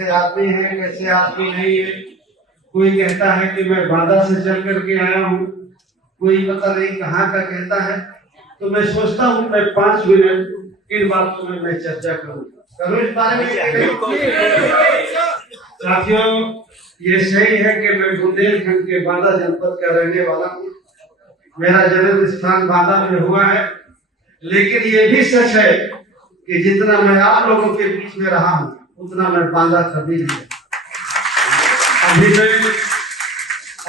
आदमी है कैसे आदमी नहीं है। कोई कहता है कि मैं बांदा से चल करके आया हूँ, कोई पता नहीं कहाँ का कहता है। तो मैं सोचता हूँ मैं 5 मिनट इन बातों में मैं चर्चा करूँ इस बारे में। साथियों, ये सही है कि मैं बुंदेलखंड के बांदा जनपद का रहने वाला हूँ। मेरा जन्म स्थान बांदा में हुआ है, लेकिन ये भी सच है कि जितना मैं आप लोगों के बीच में रहा हूँ उतना मैं बांदा कभी नहीं। अभी मैं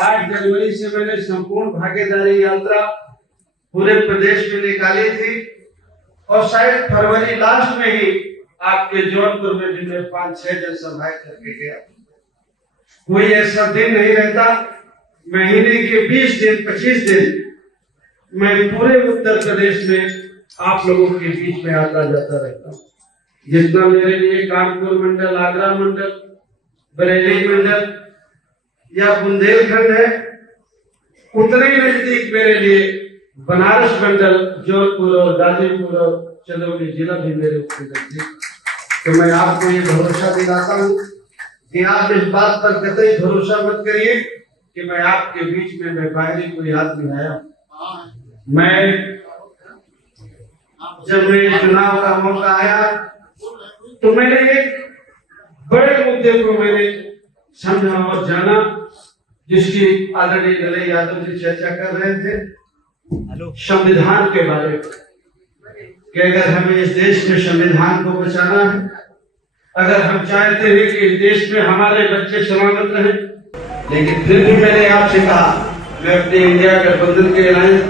8 जनवरी से मैंने संपूर्ण भागीदारी यात्रा पूरे प्रदेश में निकाली थी और शायद फरवरी लास्ट में ही आपके जौनपुर में भी मैं 5-6 जनसभाएं करके गया। कोई ऐसा दिन नहीं रहता, महीने के 20 दिन 25 दिन मैं पूरे उत्तर प्रदेश में आप लोगों के बीच में आता जाता रहता हूँ। जितना मेरे लिए कानपुर मंडल, आगरा मंडल, बरेली मंडल या बुंदेलखंड है, उतने ही नजदीक मेरे लिए बनारस मंडल, जौनपुर और गाजीपुर और चंदौली जिला भी मेरे नजदीक। तो मैं आपको ये भरोसा दिलाता हूँ कि आप इस बात पर कतई भरोसा मत करिए कि मैं आपके बीच में मैं बाहरी कोई आदमी आया। मैं जब मेरे चुनाव का मौका आया तो मैंने एक बड़े मुद्दे को मैंने समझा और जाना, जिसकी ऑलरेडी लले यादव जी चर्चा कर रहे थे, संविधान के बारे में। कि अगर हमें इस देश में संविधान को बचाना है, अगर हम चाहते हैं कि इस देश में हमारे बच्चे सलामत रहें, लेकिन फिर भी मैंने आपसे कहा, मैं अपने इंडिया गठबंधन के अलायंस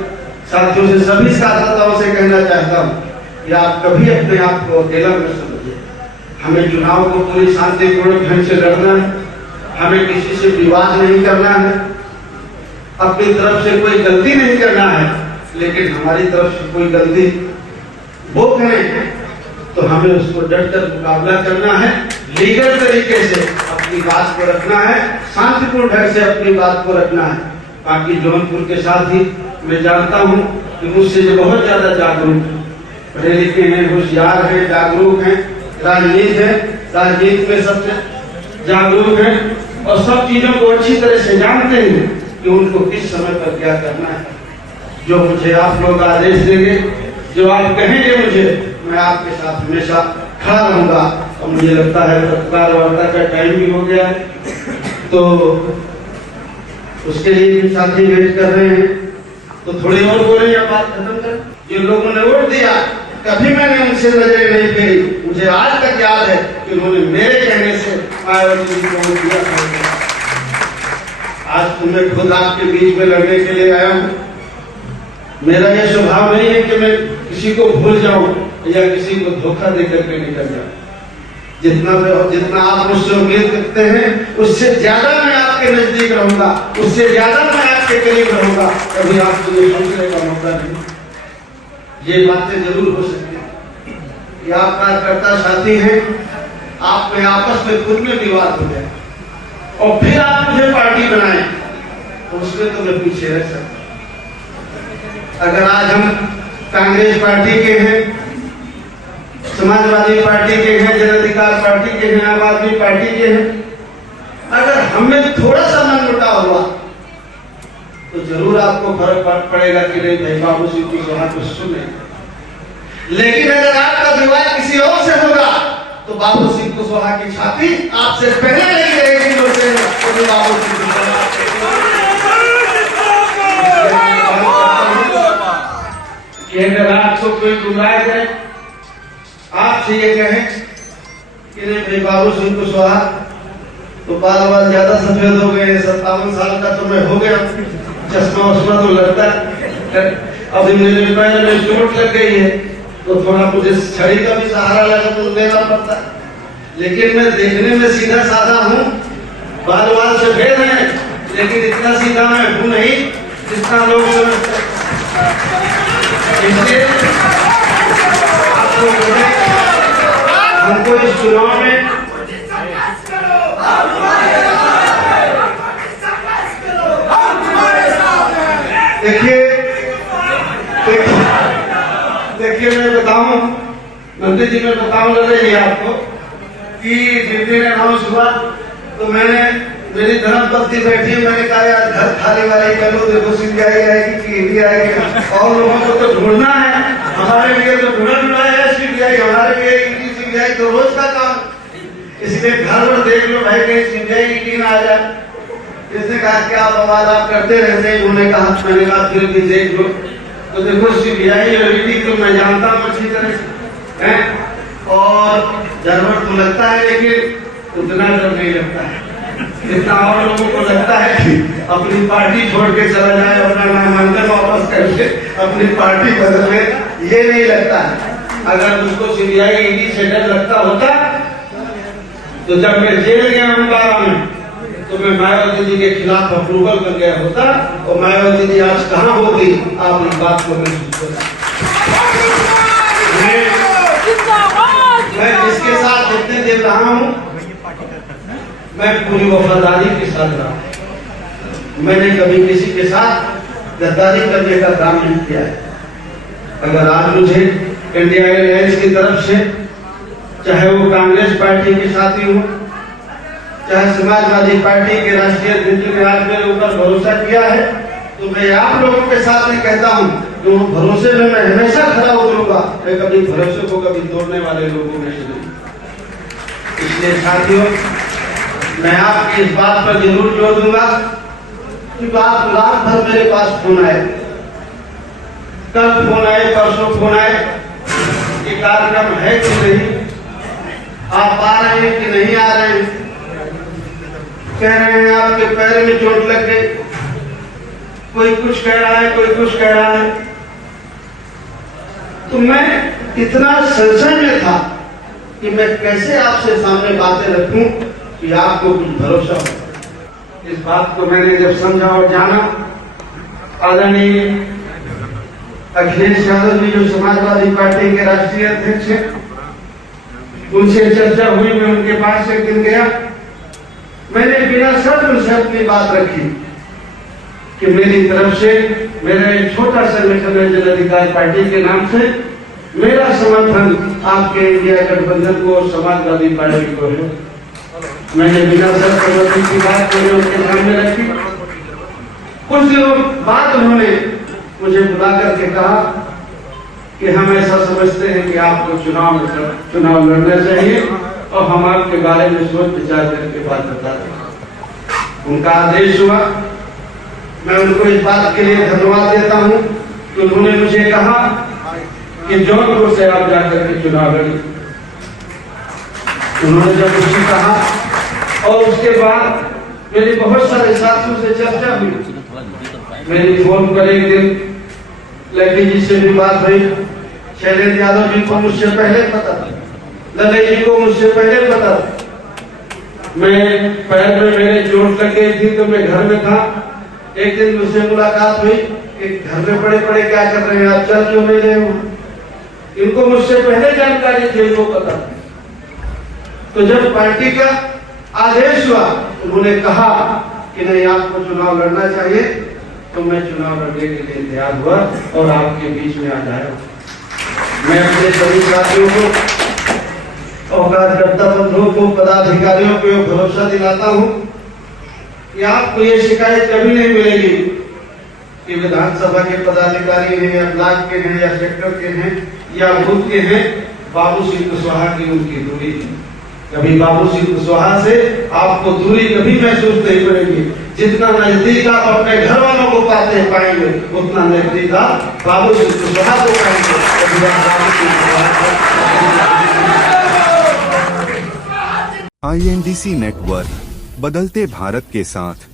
साथियों से, सभी सांसदों से कहना चाहता हूँ कि आप कभी अपने आप को अकेला न समझिए। हमें चुनाव को पूरी शांतिपूर्ण ढंग से लड़ना है, हमें किसी से विवाद नहीं करना है, अपनी तरफ से कोई गलती नहीं करना है, लेकिन हमारी तरफ से कोई गलती वो करें तो हमें उसको डट कर मुकाबला करना है, लीगल तरीके से अपनी बात को रखना है, शांतिपूर्ण ढंग से अपनी बात को रखना है। बाकी जौनपुर के साथ ही मैं जानता हूँ कि मुझसे जो बहुत ज्यादा जागरूक, पढ़े लिखे हैं, होशियार हैं, जागरूक हैं, राजनीति है, राजनीति में सबसे जागरूक हैं और सब चीजों को अच्छी तरह से जानते हैं कि उनको किस समय पर क्या करना है। जो मुझे आप लोग आदेश देंगे, जो आप कहेंगे मुझे, मैं आपके साथ हमेशा खड़ा रहूंगा। और मुझे लगता है पत्रकार वार्ता का टाइम भी हो गया है, तो उसके लिए भी साथी वेट कर रहे हैं, तो थोड़ी और बोले या बात खत्म कर। जिन लोगों ने वोट दिया, कभी मैंने उनसे नजरें नहीं फेरी। मुझे आज तक याद है कि उन्होंने मेरे कहने से मायावती जी को वोट दिया। आज तुम्हें खुद आपके बीच में लड़ने के लिए आया हूँ। मेरा यह स्वभाव नहीं है कि मैं किसी को भूल जाऊं या किसी को धोखा देकर के निकल जाऊं। जितना आप मुझसे उम्मीद करते हैं, उससे ज्यादा मैं आपके नजदीक रहूंगा, उससे ज्यादा मैं आपके करीब रहूंगा। कभी आपको ये सोचने का मौका नहीं। ये बातें जरूर हो सकती है कि आप कार्यकर्ता साथी हैं, आप में आपस में खुद में विवाद हो जाए और फिर आप मुझे पार्टी बनाए, तो उसमें तो मैं पीछे रह सकता। अगर आज हम कांग्रेस पार्टी के हैं, समाजवादी पार्टी के हैं, जन अधिकार पार्टी के हैं, आम आदमी पार्टी के हैं, अगर हमें थोड़ा सा मन मुटाव हुआ तो जरूर आपको फर्क पड़ेगा कि नहीं भाई बाबू सिंह की बात को सुने। लेकिन अगर आपका विवाद किसी और से होगा तो बाबू सिंह कुशवाहा की छाती आपसे पहले नहीं रहेगी। बाबू सिंह अगर आपको कोई गुमराह करे, आपसे ये कहें कि नहीं भाई बाबू सिंह कुशवाहा तो बाल ज्यादा सफेद हो गए, 57 साल का तो मैं हो गया, चश्मा उश्मा तो लगता है, अभी मेरे पैर में चोट लग गई है तो थोड़ा मुझे छड़ी का भी सहारा लगा तो देना पड़ता है। लेकिन मैं देखने में सीधा साधा हूँ, बाल बाल सफेद हैं, लेकिन इतना सीधा मैं हूँ नहीं जितना लोग समझते। इसलिए हमको इस चुनाव में देखिए मैं बताऊं, मंत्री जी मैं बताऊं लगे आपको कि कि जिस दिन अनाउंस हुआ तो मैंने मेरी धर्मपत्नी बैठी, मैंने कहा यार घर खाली वाले कर लो, देखो सीबीआई आएगी कि ईडी आएगी, और लोगों को तो ढूंढना है, हमारे लिए तो ढूंढना है सीबीआई, हमारे लिए ईडी सीबीआई तो रोज का काम। इसलिए घर पर देख लो भाई कहीं सीबीआई ईडी ना आ जाए। इसने कहा कि आप आप करते रहते हैं, उन्होंने कहा, मैंने कहा फिर भी देख लो। तो देखो सीबीआई और ईडी तो मैं जानता हूँ अच्छी तरह से, और डर तो लगता है, लेकिन उतना डर नहीं लगता है जितना और लोगों को लगता है कि अपनी पार्टी छोड़ के चला जाए, अपना नामांकन वापस करके अपनी पार्टी बदल ले, ये नहीं लगता है। अगर उसको सीबीआई ईडी से डर लगता होता तो जब मैं जेल गया हूँ 12 में, तो मैं मायावती जी के खिलाफ अप्रूवल कर गया होता, और मायावती जी आज कहाँ होती, आप इस बात को महसूस करें। मैं जिसके साथ जितने दिन रहा हूँ, मैं पूरी वफादारी के साथ रहा। मैंने कभी किसी के साथ गद्दारी करने का काम नहीं किया है। अगर आज मुझे इंडिया एयरलाइंस की तरफ से, चाहे वो कांग्रेस पार्टी के साथी हो, चाहे समाजवादी पार्टी के राष्ट्रीय अध्यक्ष ने आज मेरे ऊपर भरोसा किया है, तो मैं आप लोगों के साथ में कहता हूँ कि वो भरोसे में मैं हमेशा खड़ा उतरूंगा। मैं कभी भरोसे को कभी तोड़ने वाले लोगों में से नहीं। इसलिए साथियों, मैं आपकी इस बात पर जरूर जोर दूंगा कि बात रात भर मेरे पास फोन आए, कल फोन आए, परसों फोन आए, ये कार्यक्रम है कि नहीं, आप आ रहे हैं कि नहीं आ रहे हैं, कह रहे हैं आपके पैर में चोट लग गई, कोई कुछ कह रहा है, कोई कुछ कह रहा है। तो मैं इतना संशय में था कि मैं कैसे आपसे सामने बातें रखूं कि आपको कुछ भरोसा हो। इस बात को मैंने जब समझा और जाना, आदरणीय अखिलेश यादव जी जो समाजवादी पार्टी के राष्ट्रीय अध्यक्ष हैं, उनसे चर्चा हुई, मैं उनके पास एक दिन गया, मैंने बिना शर्त उनसे अपनी बात रखी कि मेरी तरफ से, मेरा एक छोटा संगठन है जन अधिकार पार्टी के नाम से, मेरा समर्थन आपके इंडिया गठबंधन को और समाजवादी पार्टी को है। मैंने बिना शर्त की बात मैंने उनके सामने रखी। कुछ दिनों बाद उन्होंने मुझे बुला करके कहा कि हम ऐसा समझते हैं कि आपको चुनाव लड़ना चाहिए, और हम आपके बारे में सोच विचार करके बात बताते हैं। उनका आदेश हुआ। मैं उनको इस बात के लिए धन्यवाद देता हूं कि उन्होंने मुझे कहा कि जौनपुर से आप जाकर के चुनाव लड़िए। उन्होंने जब मुझे कहा, और उसके बाद मेरी बहुत सारे साथियों से चर्चा हुई। मेरी फोन पर एक दिन लकी जी से भी बात हुई, शैलेंद्र यादव जी को मुझसे पहले पता था, लकी जी को मुझसे पहले पता था। मैं पैर में मेरे चोट लग गई थी तो मैं घर में था। एक दिन मुझसे मुलाकात हुई कि घर में पड़े पड़े क्या कर रहे हैं आप, चल क्यों नहीं रहे हो। इनको मुझसे पहले जानकारी थी, इनको पता। तो जब पार्टी का आदेश हुआ, उन्होंने कहा कि नहीं आपको चुनाव लड़ना चाहिए, तो मैं चुनाव लड़ने के लिए तैयार हुआ और आपके बीच में आ जाया। मैं अपने सभी साथियों को, औकातकर्ता बंधुओं को, पदाधिकारियों को भरोसा दिलाता हूं कि आपको ये शिकायत कभी नहीं मिलेगी कि विधानसभा के पदाधिकारी हैं या ब्लॉक के हैं या सेक्टर के हैं या बूथ के हैं, बाबू सिंह कुशवाहा की उनकी दूरी है। कभी बाबू सिंह कुशवाहा से आपको दूरी कभी महसूस नहीं पड़ेगी। जितना नजदीक आप अपने घर वालों को पाएंगे, उतना नजदीक आप बाबू सिंह कुशवाहा को पाएंगे। INDC नेटवर्क, बदलते भारत के साथ।